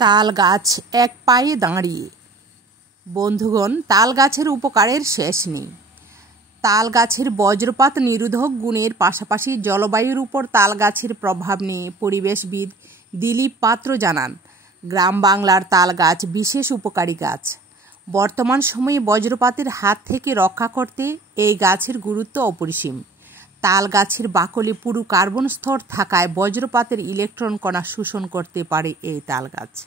তাল গাছ এক পায়ে দাঁড়িয়ে। বন্ধুগণ, তাল গাছের উপকারের শেষ নেই। তাল গাছের বজ্রপাত নিরোধক গুণের পাশাপাশি জলবায়ুর উপর তাল গাছের প্রভাব নিয়ে পরিবেশবিদ দিলীপ পাত্র জানান, গ্রাম বাংলার তাল গাছ বিশেষ উপকারী গাছ। বর্তমান সময়ে বজ্রপাতের হাত থেকে রক্ষা করতে এই গাছের গুরুত্ব অপরিসীম। তাল গাছের বাকলে পুরো কার্বন স্তর থাকায় বজ্রপাতের ইলেকট্রন কণা শোষণ করতে পারে এই তাল গাছ।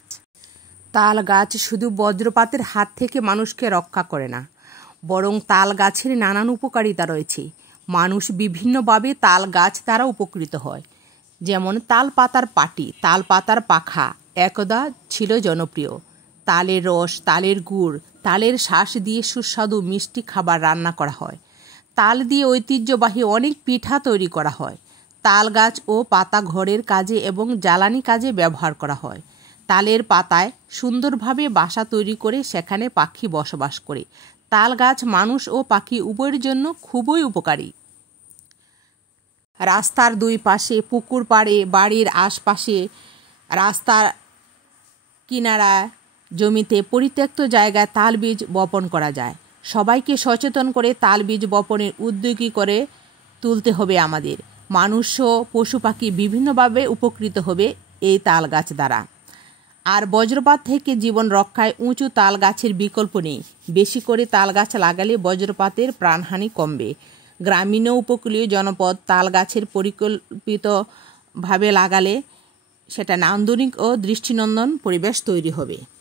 তাল গাছ শুধু বজ্রপাতের হাত থেকে মানুষকে রক্ষা করে না, বরং তাল গাছের নানান উপকারিতা রয়েছে। মানুষ বিভিন্নভাবে তাল গাছ দ্বারা উপকৃত হয়। যেমন তাল পাতার পাটি, তাল পাতার পাখা একদা ছিল জনপ্রিয়। তালের রস, তালের গুড়, তালের শাঁস দিয়ে সুস্বাদু মিষ্টি খাবার রান্না করা হয়। তাল দিয়ে ঐতিহ্যবাহী অনেক পিঠা তৈরি করা হয়। তাল গাছ ও পাতা ঘরের কাজে এবং জ্বালানি কাজে ব্যবহার করা হয়। তালের পাতায় সুন্দরভাবে বাসা তৈরি করে সেখানে পাখি বসবাস করে। তাল গাছ মানুষ ও পাখি উভয়ের জন্য খুবই উপকারী। রাস্তার দুই পাশে, পুকুর পাড়ে, বাড়ির আশপাশে, রাস্তার কিনারা, জমিতে, পরিত্যক্ত জায়গায় তাল বীজ বপন করা যায়। সবাইকে সচেতন করে তাল বীজ বপনের উদ্যোগী করে তুলতে হবে আমাদের। মানুষ ও পশু পাখি বিভিন্নভাবে উপকৃত হবে এই তাল গাছ দ্বারা। আর বজ্রপাত থেকে জীবন রক্ষায় উঁচু তাল গাছের বিকল্প নেই। বেশি করে তাল গাছ লাগালে বজ্রপাতের প্রাণহানি কমবে। গ্রামীণ উপকূলীয় জনপদ তাল গাছের পরিকল্পিতভাবে লাগালে সেটা নান্দনিক ও দৃষ্টিনন্দন পরিবেশ তৈরি হবে।